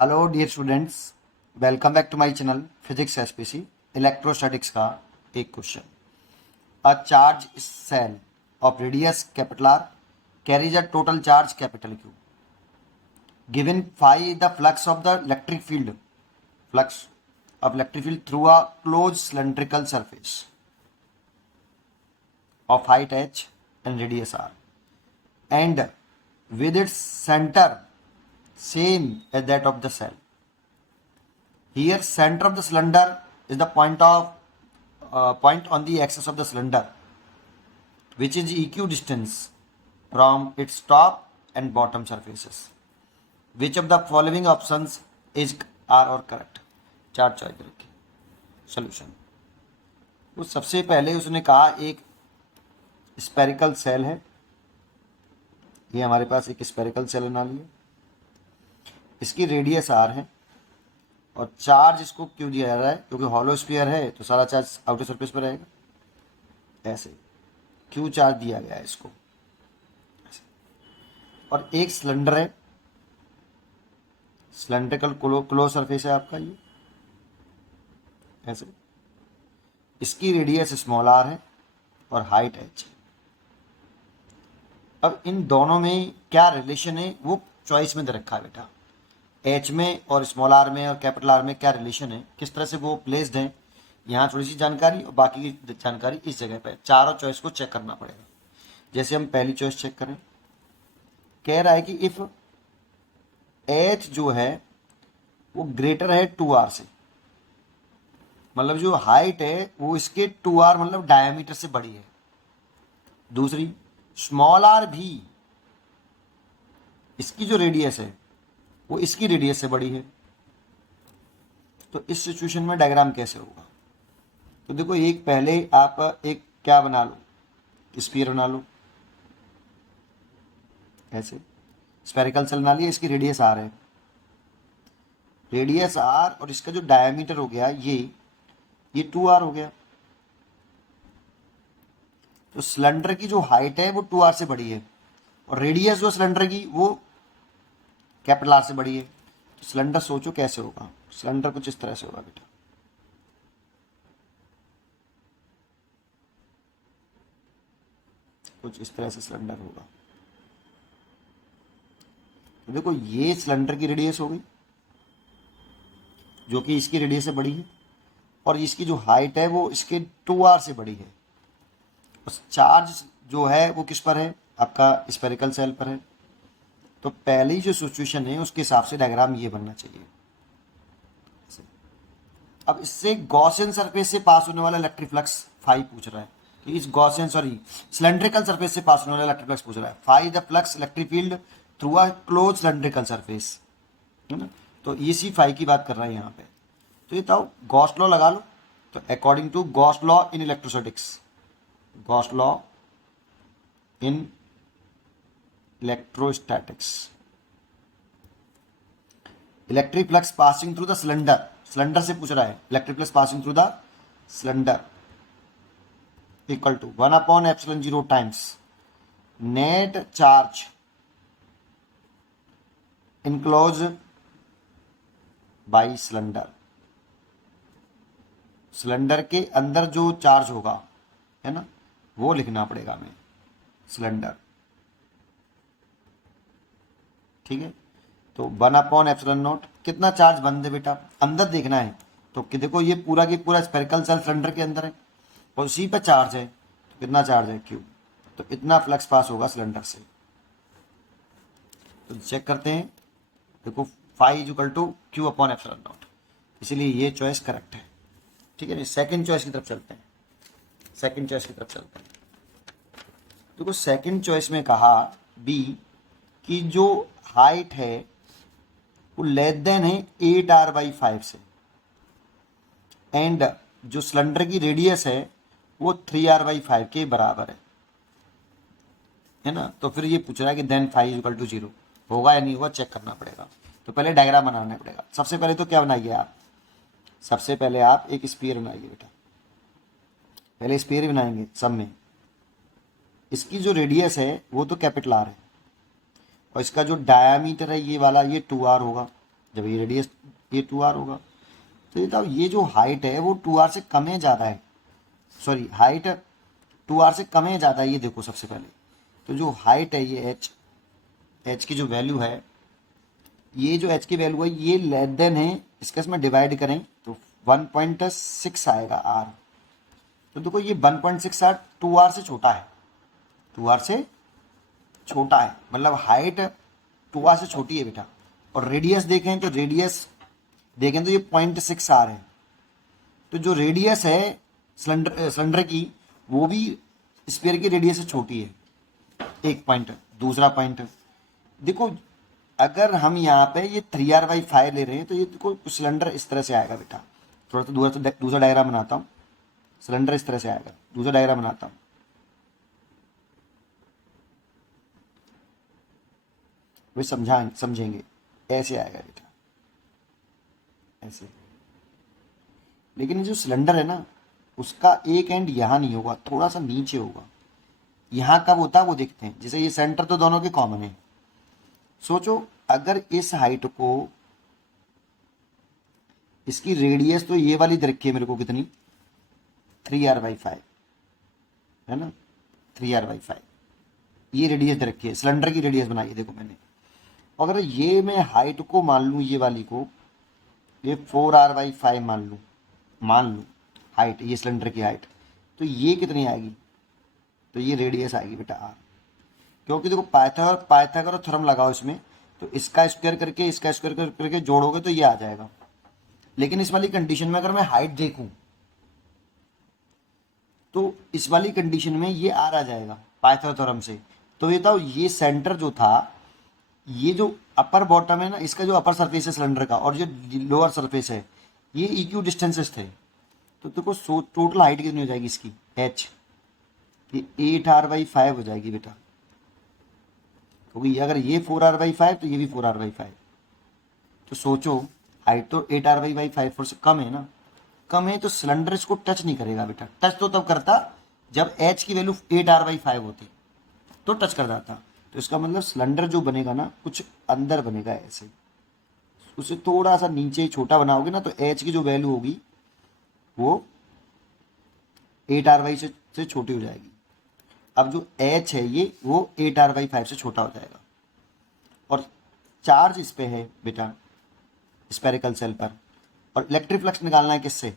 Hello dear students, welcome back to my channel physics SPC. Electrostatics का एक question. A charge shell of radius capital R carries a total charge capital Q. Given find the flux of the electric field through a close cylindrical surface of height h and radius r, and with its center same as that of the cell. Here center of the cylinder is the point on the axis of the cylinder, which is equidistance from its top and bottom surfaces. Which of the following options is are or correct? चार choice रखी। Solution. तो सबसे पहले उसने कहा एक spherical cell है। ये हमारे पास एक स्पेरिकल सेल बना लिया, इसकी रेडियस आर है और चार्ज इसको क्यों दिया जा रहा है? क्योंकि हॉलो स्फीयर है तो सारा चार्ज आउटर सरफेस पर रहेगा। ऐसे क्यों चार्ज दिया गया है इसको। ऐसे। और एक सिलेंडर है, सिलेंड्रिकल क्लोज सरफेस है आपका ये। ऐसे इसकी रेडियस स्मॉल आर है और हाइट एच है। अब इन दोनों में क्या रिलेशन है वो चॉइस में दे रखा है बेटा। एच में और स्मॉल आर में और कैपिटल आर में क्या रिलेशन है, किस तरह से वो प्लेस्ड है, यहाँ थोड़ी सी जानकारी और बाकी की जानकारी इस जगह पे। चारों चॉइस को चेक करना पड़ेगा। जैसे हम पहली चॉइस चेक करें, कह रहा है कि इफ एच जो है वो ग्रेटर है 2r से, मतलब जो हाइट है वो इसके 2r मतलब डायमीटर से बड़ी है। दूसरी, स्मॉल आर भी इसकी जो रेडियस है वो इसकी रेडियस से बड़ी है। तो इस सिचुएशन में डायग्राम कैसे होगा? तो देखो, एक पहले आप एक क्या बना लो, स्फीयर बना लो। ऐसे स्फेरिकल सेल बना लिया, इसकी रेडियस आर है, रेडियस आर और इसका जो डायमीटर हो गया ये 2r हो गया। तो सिलेंडर की जो हाइट है वो 2r से बड़ी है और रेडियस जो सिलेंडर की वो कैपिटल आर से बड़ी है। तो सिलेंडर सोचो कैसे होगा। सिलेंडर कुछ इस तरह से होगा बेटा। कुछ इस तरह से सिलेंडर होगा। तो देखो, ये सिलेंडर की रेडियस हो गई जो कि इसकी रेडियस से बड़ी है और इसकी जो हाइट है वो इसके 2r से बड़ी है। और चार्ज जो है वो किस पर है? आपका स्फेरिकल सेल पर है। तो पहली जो सिचुएशन है उसके हिसाब से डायग्राम ये बनना चाहिए। अब इससे गॉसियन सरफेस से पास होने वाला इलेक्ट्रिक फ्लक्स फाई पूछ रहा है कि इस गॉसियन सिलेंड्रिकल सरफेस से पास होने वाला इलेक्ट्रिक फ्लक्स पूछ रहा है। Phi the flux electric field through a close cylindrical surface, है ना। तो इसी फाई की बात कर रहा है यहाँ पे। तो ये बताओ, गॉस लॉ लगा लो। तो according to Gauss law in electrostatics, Gauss law in electrostatics, electric flux passing through the cylinder, cylinder से पूछ रहा है, electric flux passing through the cylinder equal to 1/ε0 times net charge enclose by cylinder. Cylinder के अंदर जो charge होगा, है ना, वो लिखना पड़ेगा हमें, सिलेंडर। ठीक है। तो 1/ε0 कितना चार्ज बंद है बेटा, अंदर देखना है। तो कि देखो, ये पूरा की पूरा स्फेरिकल सेल सिलेंडर के अंदर है और उसी पर चार्ज है। तो कितना चार्ज है? Q। तो इतना फ्लक्स पास होगा सिलेंडर से। तो चेक करते हैं। देखो, phi is equal to Q/ε0, इसीलिए ये चॉइस करेक्ट है। ठीक है। सेकंड चॉइस की तरफ चलते हैं। सेकंड चॉइस की तरफ चलते हैं। देखो, सेकंड चॉइस में कहा बी कि जो हाइट है वो लेस देन है 8r/5 से, एंड जो सिलेंडर की रेडियस है वो 3r/5 के बराबर है ना। तो फिर ये पूछ रहा है कि then phi is equal to 0 होगा या नहीं होगा, चेक करना पड़ेगा। तो पहले डायग्राम बनाना पड़ेगा। सबसे पहले तो क्या बनाइए आप? सबसे पहले आप एक स्फीयर बनाइए बेटा। पहले स्फीयर बनाएंगे सब में। इसकी जो रेडियस है वो तो कैपिटल आर है और इसका जो डायामीटर है ये वाला, ये 2r होगा। जब ये रेडियस ये 2r होगा। तो ये बताओ ये जो हाइट है वो 2r से कम है ज़्यादा है, सॉरी हाइट 2r से कम है ज़्यादा है, ये देखो सबसे पहले। तो जो हाइट है ये h की जो वैल्यू है, ये जो h की वैल्यू है ये लेस देन है, इसका इसमें डिवाइड करें तो 1.6 आएगा r। तो देखो ये 1.6 r 2r से छोटा है, 2r से छोटा है, मतलब हाइट 2r से छोटी है बेटा। और रेडियस देखें तो रेडियस देखें तो ये 0.6 r है। तो जो रेडियस है सिलेंडर की वो भी स्फीयर की रेडियस से छोटी है, एक पॉइंट। दूसरा पॉइंट देखो, अगर हम यहाँ पे ये 3r/5 ले रहे हैं तो ये देखो सिलेंडर इस तरह से आएगा बेटा। थोड़ा सा दूसरा डायग्राम बनाता हूँ। सिलेंडर इस तरह से आएगा, दूसरा डायग्राम बनाता हूँ। वे समझेंगे, ऐसे आएगा बेटा, ऐसे। लेकिन ये जो सिलेंडर है ना उसका एक एंड यहाँ नहीं होगा, थोड़ा सा नीचे होगा। यहाँ कब होता है वो देखते हैं। जैसे ये सेंटर तो दोनों के कॉमन है। सोचो अगर इस हाइट को, इसकी रेडियस तो ये वाली दे रखी है मेरे को कितनी, 3r/5 है ना, 3r/5 ये रेडियस दे रखी है, सिलेंडर की रेडियस बनाई है देखो मैंने। अगर ये मैं हाइट को मान लूँ, ये वाली को ये 4r/5 मान लूँ हाइट, ये सिलेंडर की हाइट, तो ये कितनी आएगी, तो ये रेडियस आएगी बेटा r। क्योंकि देखो पाइथागोरस थ्योरम लगाओ इसमें, तो इसका स्क्वायर करके इसका स्क्वायर करके जोड़ोगे तो ये आ जाएगा। लेकिन इस वाली कंडीशन में अगर मैं हाइट देखूं तो इस वाली कंडीशन में ये r आ जाएगा पाइथागोरस थ्योरम से। तो ये बताओ ये सेंटर जो था, ये जो अपर बॉटम है ना, इसका जो अपर सरफेस है सिलेंडर का और जो लोअर सरफेस है ये इक्यू डिस्टेंसेस थे। तो देखो टोटल हाइट कितनी हो जाएगी इसकी h, ये 8r/5 हो जाएगी बेटा। क्योंकि अगर ये 4r/5 तो ये भी 4r/5। तो सोचो हाइट तो 8r/5 से कम है ना, कम है तो सिलेंडर इसको टच नहीं करेगा बेटा। टच तो तब करता जब h की वैल्यू 8r/5 होती, तो टच कर जाता। तो इसका मतलब सिलेंडर जो बनेगा ना कुछ अंदर बनेगा ऐसे, उसे थोड़ा सा नीचे छोटा बनाओगे ना तो h की जो वैल्यू होगी वो 8r/5 से छोटी हो जाएगी। अब जो h है ये वो 8r/5 से छोटा हो जाएगा। और चार्ज इस पे है बेटा स्पेरिकल सेल पर, और इलेक्ट्रिक फ्लक्स निकालना है किससे,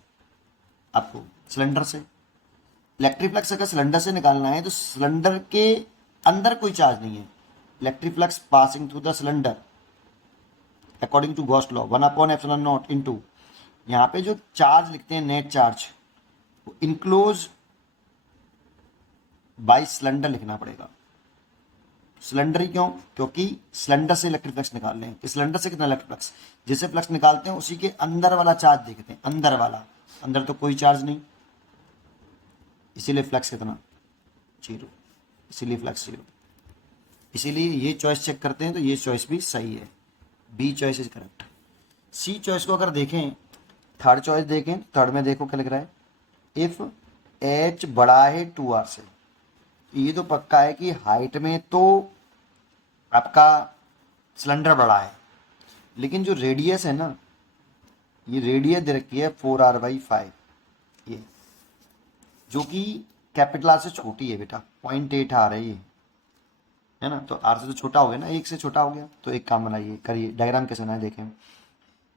आपको सिलेंडर से। इलेक्ट्रिक फ्लक्स अगर सिलेंडर से निकालना है तो सिलेंडर के अंदर कोई चार्ज नहीं है। Electric flux passing through the cylinder according to Gauss law 1/ε0 into, यहाँ पे जो चार्ज लिखते हैं नेट चार्ज, वो इनक्लोज बाय सिलेंडर लिखना पड़ेगा। सिलेंडर ही क्यों, क्योंकि सिलेंडर से इलेक्ट्रिक फ्लक्स निकाल रहे हैं। कि सिलेंडर से कितना इलेक्ट्रिक फ्लक्स, जिससे फ्लक्स निकालते हैं उसी के अंदर वाला चार्ज देखते हैं, अंदर वाला, अंदर तो कोई चार्ज नहीं, इसीलिए फ्लक्स कितना 0, इसीलिए फ्लक्स 0। इसीलिए ये चॉइस चेक करते हैं तो ये चॉइस भी सही है, B choice is correct. C choice को अगर देखें, थर्ड चॉइस देखें, थर्ड में देखो क्या लिख रहा है, इफ h बड़ा है 2r से। ये तो पक्का है कि हाइट में तो आपका सिलेंडर बड़ा है, लेकिन जो रेडियस है ना, ये रेडियस दे रखी है 4r/5, ये जो कि कैपिटल आर से छोटी है बेटा, 0.8 r है ये, है ना। तो आर से तो छोटा हो गया ना, एक से छोटा हो गया। तो एक काम बनाइए, करिए, डायग्राम कैसे बनाए देखें।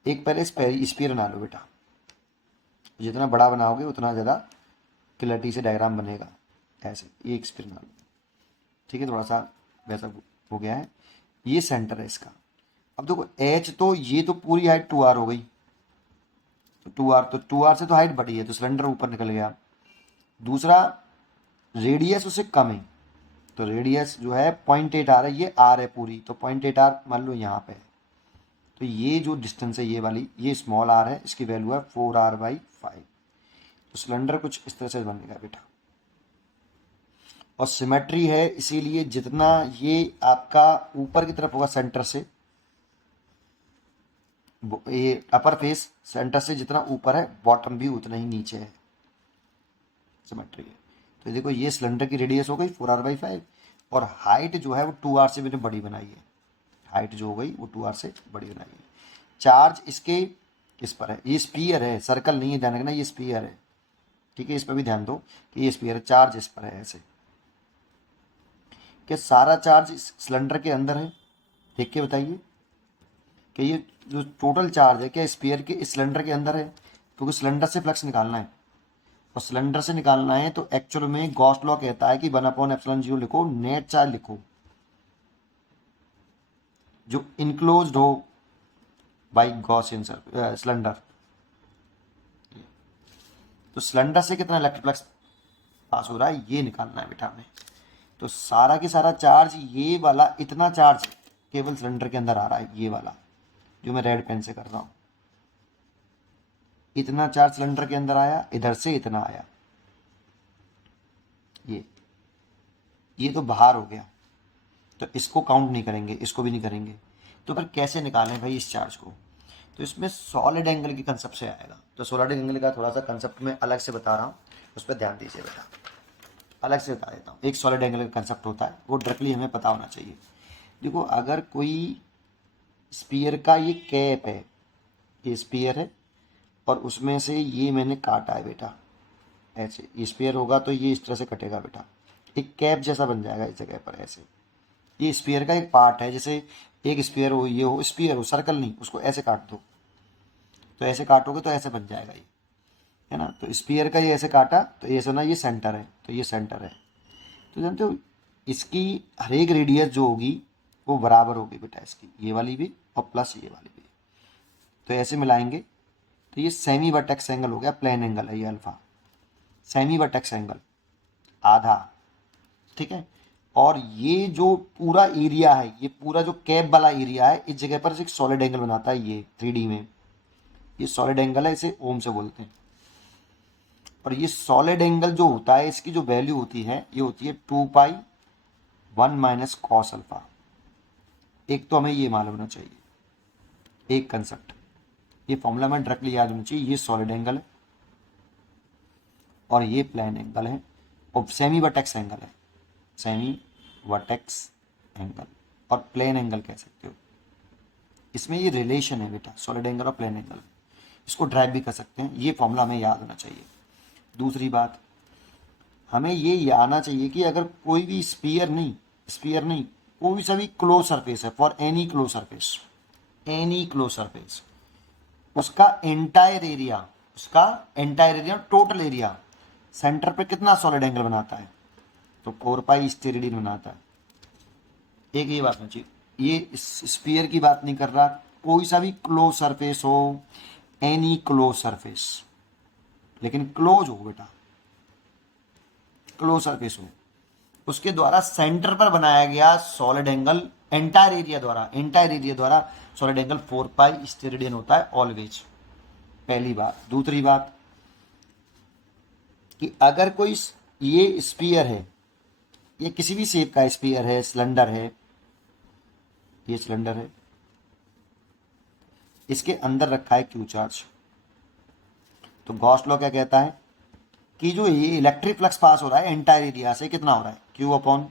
एक पहले स्पीयर बना लो बेटा, जितना बड़ा बनाओगे उतना ज़्यादा क्लैरिटी से डायग्राम बनेगा। ऐसे ये एक स्पीयर बना लो, ठीक है, थोड़ा सा वैसा हो गया है। ये सेंटर है इसका। अब देखो h तो ये तो पूरी हाइट 2r हो गई, तो 2r से तो हाइट बढ़ी है, तो सिलेंडर ऊपर निकल गया। दूसरा रेडियस उससे कम है, तो रेडियस जो है 0.8 r है, ये r है पूरी, तो 0.8 r मान लो यहाँ पे है। तो ये जो डिस्टेंस है ये वाली, ये स्मॉल r है, इसकी वैल्यू है 4r/5। तो सिलेंडर कुछ इस तरह से बनेगा बेटा। और सिमेट्री है, इसीलिए जितना ये आपका ऊपर की तरफ होगा सेंटर से, ये अपर फेस सेंटर से जितना ऊपर है, बॉटम भी उतना ही नीचे है, सिमेट्री है। तो देखो ये सिलेंडर की रेडियस हो गई 4r/5, और हाइट जो है वो 2r से मैंने बड़ी बनाई है, हाइट जो हो गई वो 2r से बड़ी बनाई है। चार्ज इसके इस पर है, ये स्पीयर है, सर्कल नहीं है, ध्यान रखना ये स्पीयर है, ठीक है, इस पर भी ध्यान दो कि ये स्पीयर है, चार्ज इस पर है ऐसे। क्या सारा चार्ज इस सिलेंडर के अंदर है? देख के बताइए कि ये जो टोटल चार्ज है क्या स्पीयर के इस सिलेंडर के अंदर है? क्योंकि सिलेंडर से फ्लक्स निकालना है, और सिलेंडर से निकालना है तो एक्चुअल में गॉस लॉ कहता है कि 1/ε0 लिखो, नेट चार्ज लिखो जो इनक्लोज्ड हो बाई गॉसियन सिलेंडर। तो सिलेंडर से कितना इलेक्ट्रिक फ्लक्स पास हो रहा है ये निकालना है बेटा हमें। तो सारा की सारा चार्ज, ये वाला इतना चार्ज केवल सिलेंडर के अंदर आ रहा है, ये वाला जो मैं रेड पेन से कर रहा हूं, इतना चार्ज सिलेंडर के अंदर आया, इधर से इतना आया, ये तो बाहर हो गया, तो इसको काउंट नहीं करेंगे, इसको भी नहीं करेंगे। तो फिर कैसे निकालें भाई इस चार्ज को? तो इसमें सॉलिड एंगल की कंसेप्ट से आएगा। तो सॉलिड एंगल का थोड़ा सा कंसेप्ट मैं अलग से बता रहा हूँ, उस पर ध्यान दीजिए बेटा, अलग से बता देता हूँ। एक सॉलिड एंगल का कंसेप्ट होता है, वो डायरेक्टली हमें पता होना चाहिए। देखो, अगर कोई स्पीयर का ये कैप है, ये स्पीयर है, और उसमें से ये मैंने काटा है बेटा ऐसे, ये स्पीयर होगा तो ये इस तरह से कटेगा बेटा, एक कैप जैसा बन जाएगा इस जगह पर ऐसे। ये स्पीयर का एक पार्ट है, जैसे एक स्पीयर हो, ये हो स्पीयर हो, सर्कल नहीं, उसको ऐसे काट दो, तो ऐसे काटोगे तो ऐसे बन जाएगा ये, है ना। तो स्पीयर का ये ऐसे काटा तो ये सुना, ये सेंटर है, तो ये सेंटर है। तो जानते हो इसकी हर एक रेडियस जो होगी वो बराबर होगी बेटा, इसकी ये वाली भी और प्लस ये वाली भी। तो ऐसे मिलाएंगे तो ये सेमी वर्टेक्स एंगल हो गया, प्लेन एंगल है ये अल्फा, सेमी वर्टेक्स एंगल आधा, ठीक है। और ये जो पूरा एरिया है, ये पूरा जो कैप वाला एरिया है, इस जगह पर एक सॉलिड एंगल बनाता है ये 3D में, ये सॉलिड एंगल है, इसे ओम से बोलते हैं। और ये सॉलिड एंगल जो होता है, इसकी जो वैल्यू होती है, ये होती है 2π1 - cos अल्फा। एक तो हमें ये मालूम होना चाहिए, एक कंसेप्ट, ये फॉर्मूला में डायरेक्टली याद होना चाहिए। ये सॉलिड एंगल है और ये प्लेन एंगल है, और सेमी वर्टेक्स एंगल है, सेमी वर्टेक्स एंगल और प्लेन एंगल कह सकते हो। इसमें ये रिलेशन है बेटा, सॉलिड एंगल और प्लेन एंगल, इसको ड्राइव भी कर सकते हैं, ये फॉर्मूला हमें याद होना चाहिए। दूसरी बात, हमें ये आना चाहिए कि अगर कोई भी स्पीयर नहीं कोई सा भी क्लोज सरफेस है, for any close surface, any close surface, उसका entire area total area centre पे कितना सॉलिड एंगल बनाता है? तो 4π स्टेरेडियन बनाता है। एक ये बात होनी चाहिए, ये स्पीयर की बात नहीं कर रहा, कोई सा भी क्लोज सरफेस हो, एनी क्लोज सरफेस, लेकिन क्लोज हो बेटा, क्लोज सरफेस हो, उसके द्वारा सेंटर पर बनाया गया सॉलिड एंगल एंटायर एरिया द्वारा सॉलिड एंगल 4π स्टेरेडियन होता है ऑलवेज। पहली बात। दूसरी बात कि अगर कोई ये स्पीयर है, ये किसी भी शेप का स्पीयर है, सिलेंडर है, ये सिलेंडर है, इसके अंदर रखा है क्यू चार्ज, तो गॉस लॉ क्या कहता है कि जो ये इलेक्ट्रिक फ्लक्स पास हो रहा है एंटायर एरिया से, कितना हो रहा है? Q/ε0।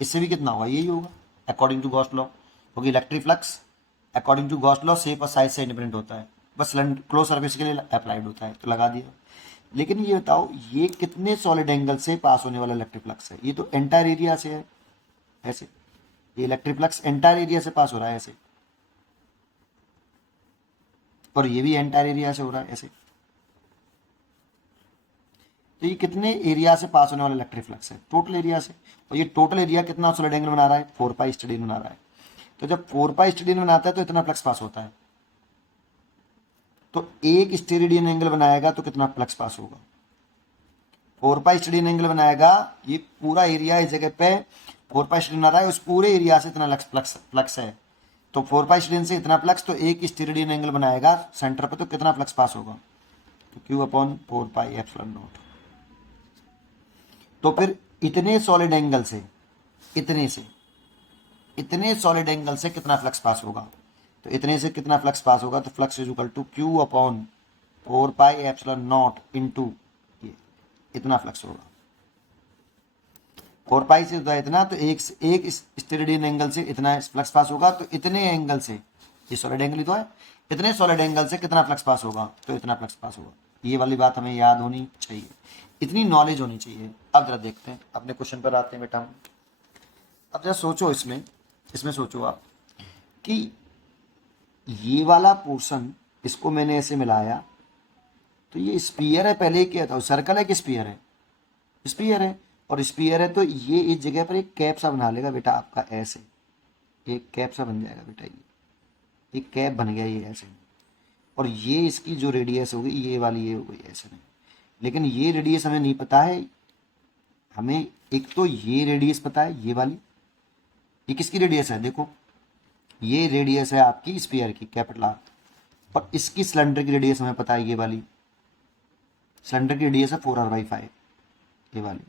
इससे भी कितना होगा? यही होगा अकॉर्डिंग टू गॉस लॉ, क्योंकि electric flux according to Gauss law shape और साइज से इंडिपेंडेंट होता है, बस क्लोज सर्फेस के लिए अप्लाइड होता है, तो लगा दिया। लेकिन ये बताओ, ये कितने सॉलिड एंगल से पास होने वाला इलेक्ट्रिक फ्लक्स है? ये तो एंटायर एरिया से है ऐसे, ये इलेक्ट्रिक फ्लक्स एंटायर एरिया से पास हो रहा है ऐसे, और ये भी एंटायर एरिया से हो रहा है ऐसे। तो ये कितने एरिया से पास होने वाला इलेक्ट्रिक फ्लक्स है? टोटल एरिया से। और ये टोटल एरिया कितना सॉलिड एंगल बना रहा है? 4π स्टेरेडियन बना रहा है। तो जब 4π स्टेरेडियन बनाता है तो इतना फ्लक्स पास होता है, तो एक स्टेरेडियन एंगल बनाएगा तो कितना फ्लक्स पास होगा? 4π स्टेरेडियन एंगल बनाएगा, ये पूरा एरिया इस जगह पे 4π स्टेरेडियन आ रहा है, उस पूरे एरिया से इतना फ्लक्स है, तो 4π स्टेरेडियन से इतना फ्लक्स, तो एक स्टेरेडियन एंगल बनाएगा सेंटर पे, तो कितना फ्लक्स पास होगा? तो Q/4πε0। तो फिर इतने सॉलिड एंगल से इतने सॉलिड एंगल से कितना फ्लक्स पास होगा? तो इतने से कितना फ्लक्स पास होगा? तो flux is equal to Q/4πε0 into ये, इतना फ्लक्स होगा। 4π से होता है इतना, तो एक स्टेरेडियन एंगल से इतना फ्लक्स पास होगा, तो इतने एंगल से ये सॉलिड एंगल ही तो है, इतने सॉलिड एंगल से कितना फ्लक्स पास होगा, तो इतना फ्लक्स पास होगा। ये वाली बात हमें याद होनी चाहिए, इतनी नॉलेज होनी चाहिए। अब जरा देखते हैं अपने क्वेश्चन पर आते हैं बेटा। अब जरा सोचो इसमें सोचो आप कि ये वाला पोर्शन, इसको मैंने ऐसे मिलाया तो ये स्पीयर है, पहले क्या था, सर्कल है कि स्पीयर है, स्पीयर है। और स्पीयर है तो ये इस जगह पर एक कैप सा बना लेगा बेटा आपका, ऐसे एक कैप सा बन जाएगा बेटा, ये एक कैप बन गया ये ऐसे। और ये इसकी जो रेडियस होगी ये वाली, ये हो गई ऐसे नहीं, लेकिन ये रेडियस हमें नहीं पता है। हमें एक तो ये रेडियस पता है, ये वाली, ये किसकी रेडियस है, देखो ये रेडियस है आपकी स्फीयर की, कैपिटल आर। और इसकी सिलेंडर की रेडियस हमें पता है, ये वाली सिलेंडर की रेडियस है 4r/5, ये वाली।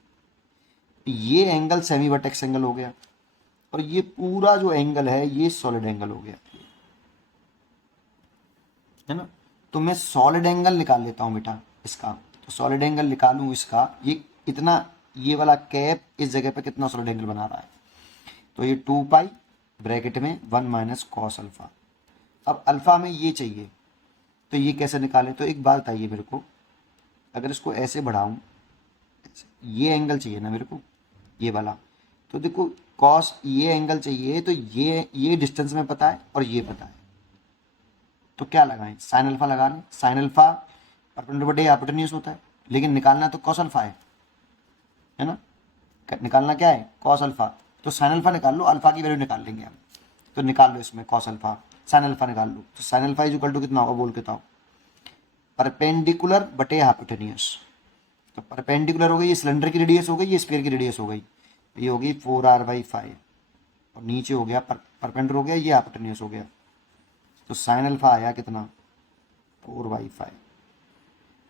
ये एंगल सेमी वर्टेक्स एंगल हो गया, और ये पूरा जो एंगल है ये सॉलिड एंगल हो गया, है ना। तो मैं सॉलिड एंगल निकाल लेता हूं बेटा इसका, तो सॉलिड एंगल निकालूं इसका, ये इतना, ये वाला कैप इस जगह पे कितना सॉलिड एंगल बना रहा है, तो ये 2 पाई ब्रैकेट में 1 - cos अल्फा। अब अल्फा में ये चाहिए, तो ये कैसे निकालें, तो एक बात बताइए मेरे को, अगर इसको ऐसे बढ़ाऊं, ये एंगल चाहिए ना मेरे को, ये वाला, तो देखो कॉस ये एंगल चाहिए, तो ये डिस्टेंस में पता है और ये पता है, तो क्या लगाएं, साइन अल्फा लगा लें। साइन अल्फा परपेंडिकुलर बटे हाइपोटेन्यूज होता है, लेकिन निकालना तो कॉस अल्फा है ना, निकालना क्या है, कॉस अल्फा। तो साइन अल्फा निकाल लो, अल्फा की वैल्यू निकाल लेंगे हम, तो निकाल लो इसमें कॉस अल्फा, साइन अल्फा निकाल लो। तो sine alpha is equal to कितना होगा, बोल के बताओ, परपेंडिकुलर बटे हाइपोटेन्यूज। तो परपेंडिकुलर हो गई, ये सिलेंडर की रेडियस हो गई, ये स्फीयर की रेडियस हो गई, ये होगी 4r/5, और नीचे हो गया परपेंडिकुलर हो गया, ये हाइपोटेन्यूज हो गया। तो साइन अल्फा आया कितना, 4/5।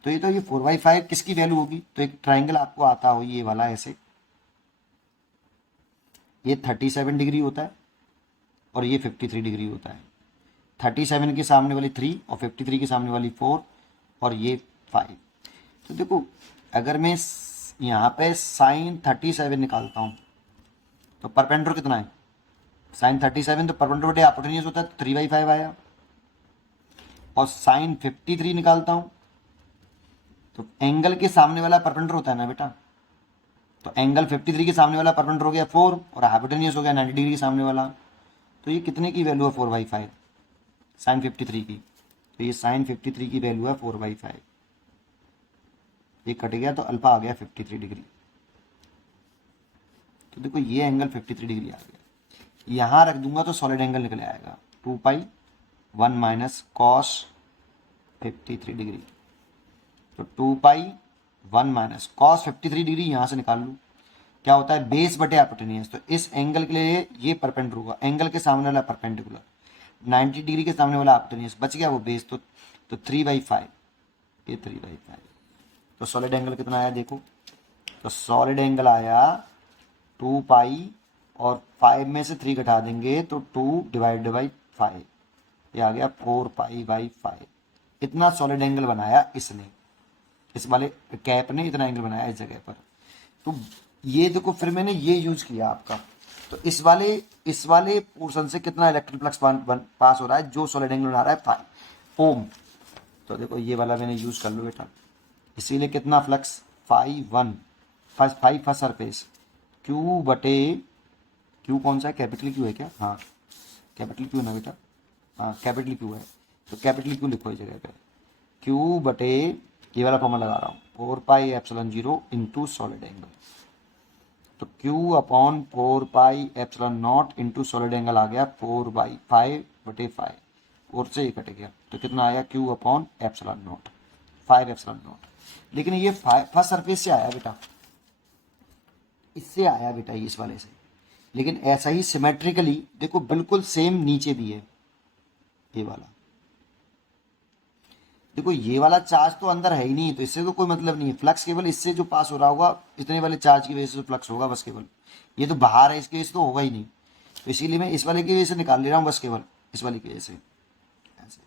तो ये 4/5 किसकी वैल्यू होगी, तो एक ट्राइंगल आपको आता हो ये वाला ऐसे, ये 37 डिग्री होता है और ये 53 डिग्री होता है। 37 के सामने वाली 3 और 53 के सामने वाली 4 और ये 5। तो देखो अगर मैं यहाँ पे साइन 37 निकालता हूँ तो परपेंडिकुलर कितना है, साइन 37, तो परपेंडिकुलर बटे हाइपोटेन्यूज होता है, तो 3/5 आया। और साइन 53 निकालता हूँ तो एंगल के सामने वाला परपेंडिकुलर होता है ना बेटा, तो एंगल 53 के सामने वाला परपेंडिकुलर हो गया 4 और हाइपोटेन्यूज हो गया 90 डिग्री के सामने वाला। तो ये कितने की वैल्यू है, 4/5 साइन 53 की। तो ये साइन 53 की वैल्यू है 4/5, ये कट गया तो अल्फा आ गया 53 डिग्री। तो देखो ये एंगल 53 डिग्री आ गया, यहाँ रख दूंगा तो सॉलिड एंगल निकल आएगा 2 पाई 1 - cos 53 डिग्री। तो 2 पाई 1 - cos 53 डिग्री यहाँ से निकाल लूँ, क्या होता है, बेस बटे हाइपोटेन्यूज। तो इस एंगल के लिए ये परपेंडिकुलर होगा, एंगल के सामने वाला परपेंडिकुलर, 90 डिग्री के सामने वाला हाइपोटेन्यूज, बच गया वो बेस, तो 3/5, ये 3/5। तो सॉलिड एंगल कितना आया देखो, तो सॉलिड एंगल आया 2 पाई और 5 में से 3 घटा देंगे तो 2/5, ये आ गया 4 पाई/5। इतना सॉलिड एंगल बनाया इसने, इस वाले कैप ने इतना एंगल बनाया इस जगह पर। तो ये देखो फिर मैंने ये यूज किया आपका, तो इस वाले पोर्शन से कितना इलेक्ट्रिक फ्लक्स पास हो रहा है, जो सॉलिड एंगल बना रहा है 5 ओम। तो देखो ये वाला मैंने यूज कर लो बेटा, इसीलिए कितना फ्लक्स 5 फर्स्ट सरफेस, क्यू बटे, क्यू कौन सा है, कैपिटल क्यू है क्या, हाँ कैपिटल क्यू है ना बेटा, हाँ कैपिटल क्यू है, तो कैपिटल क्यू लिखो इस जगह पे, क्यू बटे, ये वाला फॉर्मूला लगा रहा हूँ, 4πε0 इंटू सॉलिड एंगल। तो Q upon 4πε0 into solid angle आ गया 4/5/5, और से ये कट गया, तो कितना आया Q अपॉन ε0, 5ε0। लेकिन ये फर्स्ट सरफेस से आया बेटा, इससे आया बेटा, ये इस वाले से। लेकिन ऐसा ही सिमेट्रिकली देखो बिल्कुल सेम नीचे भी है, ये वाला देखो, ये वाला चार्ज तो अंदर है ही नहीं, तो इससे तो कोई मतलब नहीं है, फ्लक्स केवल इससे जो पास हो रहा होगा, इतने वाले चार्ज की वजह से फ्लक्स होगा बस केवल, ये तो बाहर है, इसकी वजह से तो होगा ही नहीं। तो इसीलिए मैं इस वाले की वजह से निकाल ले रहा हूँ बस केवल, इस वाले की वजह से ऐसे।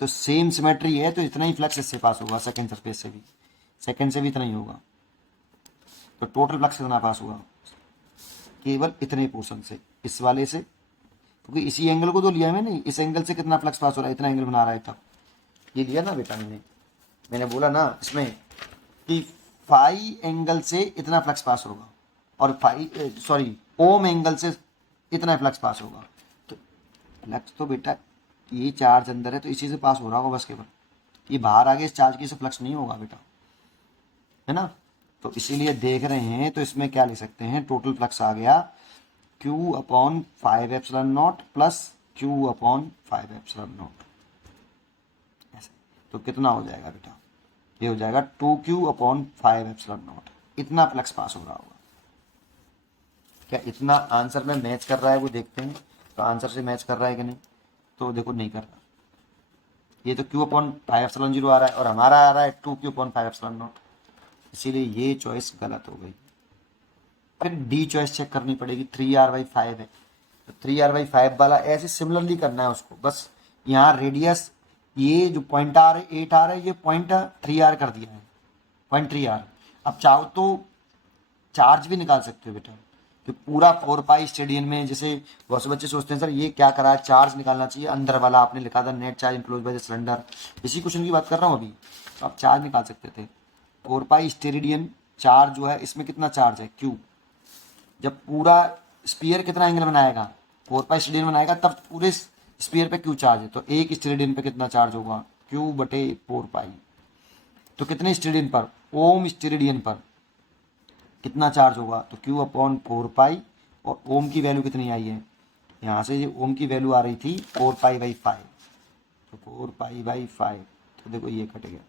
तो सेम सिमेट्री है, तो इतना ही फ्लक्स इससे पास होगा, सेकेंड सरफेस से भी, सेकेंड से भी इतना ही होगा। तो टोटल फ्लक्स कितना पास होगा, केवल इतने पोर्शन से, इस वाले से क्योंकि इसी एंगल को तो लिया है मैंने, इस एंगल से कितना फ्लक्स पास हो रहा है, इतना एंगल बना रहा है तब ये लिया ना बेटा मैंने बोला ना इसमें कि फाई एंगल से इतना फ्लक्स पास होगा और ओम एंगल से इतना फ्लक्स पास होगा। तो फ्लक्स तो बेटा ये चार्ज अंदर है तो इसी से पास हो रहा होगा बस केवल, ये बाहर आगे इस चार्ज की से फ्लक्स नहीं होगा बेटा, है ना। तो इसीलिए देख रहे हैं तो इसमें क्या लिख सकते हैं, टोटल फ्लक्स आ गया Q upon 5 epsilon not plus Q upon 5 epsilon not, ऐसे। तो कितना हो जाएगा बेटा, ये हो जाएगा 2Q अपॉन 5 एप्सिलॉन नॉट, इतना फ्लक्स पास हो रहा होगा। क्या इतना आंसर में मैच कर रहा है वो देखते हैं, तो आंसर से मैच कर रहा है कि नहीं, तो देखो नहीं कर रहा, ये तो Q अपॉन 5 एप्सिलॉन 0 आ रहा है और हमारा आ रहा है 2Q अपॉन 5 एप्सिलॉन नॉट, इसीलिए ये चॉइस गलत हो गई। फिर डी चॉइस चेक करनी पड़ेगी, 3R/5 है तो 3R/5 वाला ऐसे सिमिलरली करना है उसको, बस यहाँ रेडियस ये जो पॉइंट आर है 8R है, ये पॉइंट 3R कर दिया है, पॉइंट 3R। अब चाहो तो चार्ज भी निकाल सकते हो बेटा, कि पूरा 4 पाई स्टेडियम में, जैसे बहुत से बच्चे सोचते हैं सर ये क्या करा है, चार्ज निकालना चाहिए, अंदर वाला आपने लिखा था net charge enclose by the cylinder, इसी क्वेश्चन की बात कर रहा हूँ अभी। तो आप चार्ज निकाल सकते थे, 4 पाई स्टेडियम चार्ज जो है इसमें कितना चार्ज है Q, जब पूरा स्पीयर कितना एंगल बनाएगा, 4 पाई स्टेडियम बनाएगा तब पूरे स्पीयर पे Q चार्ज है, तो एक स्टेडियम पे कितना चार्ज होगा Q/4 पाई, तो कितने स्टेडियम पर, ओम स्टेडियम पर कितना चार्ज होगा, तो Q अपॉन 4 पाई, और ओम की वैल्यू कितनी आई है, यहाँ से जो ओम की वैल्यू आ रही थी 4 पाई/5, तो 4 पाई/5, तो देखो ये कट गया,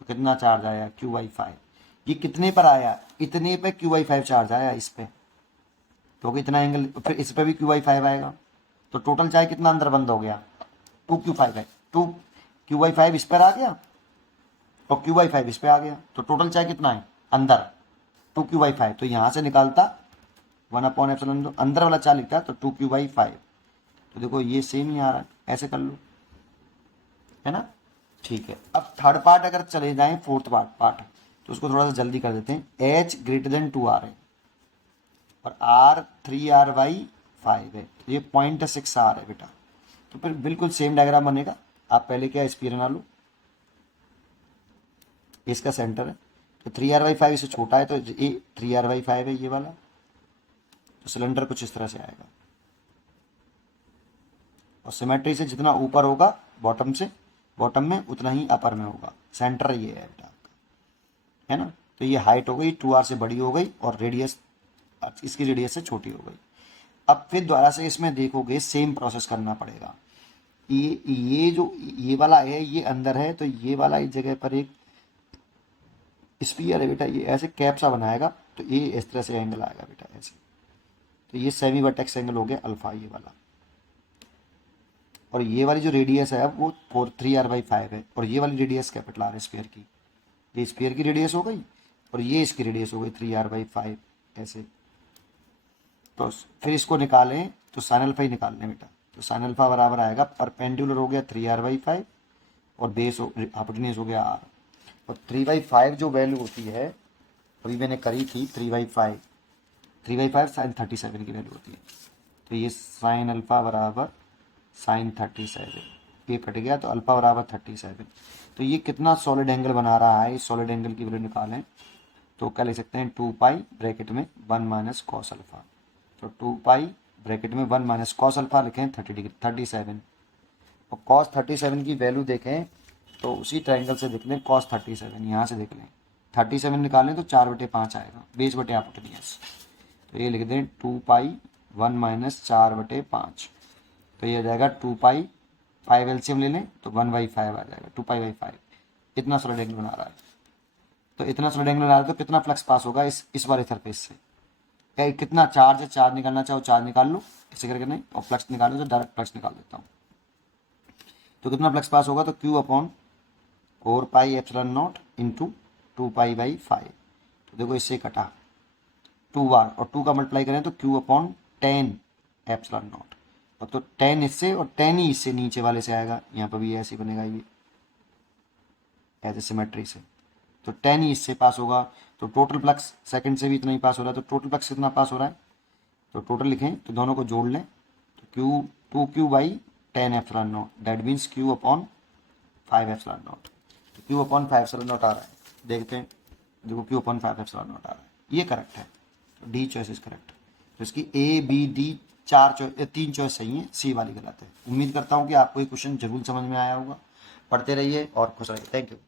तो कितना चार्ज आया Q/5, ये कितने पर आया, इतने पे Q/5 चार्ज आया इस पे, क्योंकि इतना एंगल, फिर इस पे भी Q/5 आएगा, तो टोटल चार्ज कितना अंदर बंद हो गया, 2Q5 है, 2Q/5 इस पर आ गया और Q/5 इस पे आ गया, तो टोटल चार्ज कितना है अंदर 2Q/5, तो यहाँ से निकालता 1/ε, अंदर वाला चार्ज लिखता तो 2Q/5, तो देखो ये सेम ही आ रहा है, ऐसे कर लो, है ना। ठीक है, अब थर्ड पार्ट अगर चले जाएं, फोर्थ पार्ट तो उसको थोड़ा सा जल्दी कर देते हैं। H > 2R है और R 3R/5 है, तो ये 0.6R है बेटा, तो फिर बिल्कुल सेम डायग्राम बनेगा। आप पहले क्या स्पीयर बना लो, इसका सेंटर है, तो 3R/5 इससे छोटा है, तो ये 3R/5 है ये वाला, तो सिलेंडर कुछ इस तरह से आएगा, और सिमेट्री से जितना ऊपर होगा बॉटम में उतना ही अपर में होगा, सेंटर ये है बेटा, है ना। तो ये हाइट हो गई 2R से बड़ी हो गई और रेडियस इसकी रेडियस से छोटी हो गई। अब फिर दोबारा से इसमें देखोगे सेम प्रोसेस करना पड़ेगा, ये जो ये वाला है ये अंदर है, तो ये वाला इस जगह पर एक स्पीयर है बेटा, ये ऐसे कैप सा बनाएगा, तो ये इस तरह से एंगल आएगा बेटा ऐसे, तो ये सेमी वर्टेक्स एंगल हो गया अल्फा ये वाला, और ये वाली जो रेडियस है वो 3R/5 है, और ये वाली रेडियस कैपिटल R है स्पीयर की, ये स्पीयर की रेडियस हो गई और ये इसकी रेडियस हो गई 3R/5 ऐसे। तो फिर इसको निकालें तो साइन अल्फा ही निकालने बेटा, तो साइन अल्फा बराबर आएगा, परपेंडिकुलर हो गया 3R/5 और बेस हाइपोटेन्यूज हो गया R, और 3/5 जो वैल्यू होती है अभी मैंने करी थी 3/5 साइन 37 की वैल्यू होती है, तो ये साइन अल्फा बराबर साइन 37, ये कट गया तो अल्फा बराबर 37, तो ये कितना सॉलिड एंगल बना रहा है, इस सॉलिड एंगल की वैल्यू निकालें तो क्या लिख सकते हैं 2 पाई ब्रैकेट में 1 माइनस कॉस अल्फा, तो 2 पाई ब्रैकेट में 1 माइनस कॉस अल्फा लिखें 30 डिग्री 37, और कॉस 37 की वैल्यू देखें तो उसी ट्रायंगल से देख लें कॉस 37, यहाँ से देख लें 37 निकालें तो 4/5 आएगा, बेस बटे हाइपोटेन्यूज, तो ये लिख दें 2 पाई 1 माइनस 4/5, तो ये आ जाएगा 2 पाई, 5 एलसीएम ले लें तो 1/5 आ जाएगा, 2 पाई/5, इतना सॉलिड एंगल बना रहा है, तो इतना सॉलिड एंगल बना रहा है तो कितना फ्लक्स पास होगा इस वाले सरफेस से, क्या कितना चार्ज है, चार्ज निकालना चाहो चार्ज निकाल लो ऐसे करके, नहीं और फ्लक्स निकालो तो डायरेक्ट फ्लक्स निकाल देता हूँ, तो कितना फ्लक्स पास होगा, तो Q/4 पाई/0 इंटू 2 पाई/5, तो देखो इससे कटा 2R और 2 का मल्टीप्लाई करें तो Q/10 और तो 10 इससे और 10 ही इससे नीचे वाले से आएगा, यहाँ पर भी ऐसे बनेगा ये ऐसे सिमेट्री से, तो 10 ही इससे पास होगा, तो टोटल फ्लक्स सेकंड से भी इतना ही पास हो रहा है, तो टोटल फ्लक्स कितना पास हो रहा है, तो टोटल लिखें तो दोनों को जोड़ लें, तो Q 2Q by 10 epsilon not, that means Q upon 5 epsilon not. तो Q अपॉन 5 एप्सिलॉन नॉट आ रहा है, देखते हैं, देखो Q अपॉन 5 एप्सिलॉन नॉट आ रहा है, ये करेक्ट है, तो डी चॉइस इज करेक्ट। तो इसकी A B D 3 चॉइस सही है, सी वाली गलत है। उम्मीद करता हूँ कि आपको ये क्वेश्चन जरूर समझ में आया होगा। पढ़ते रहिए और खुश रहिए। Thank you.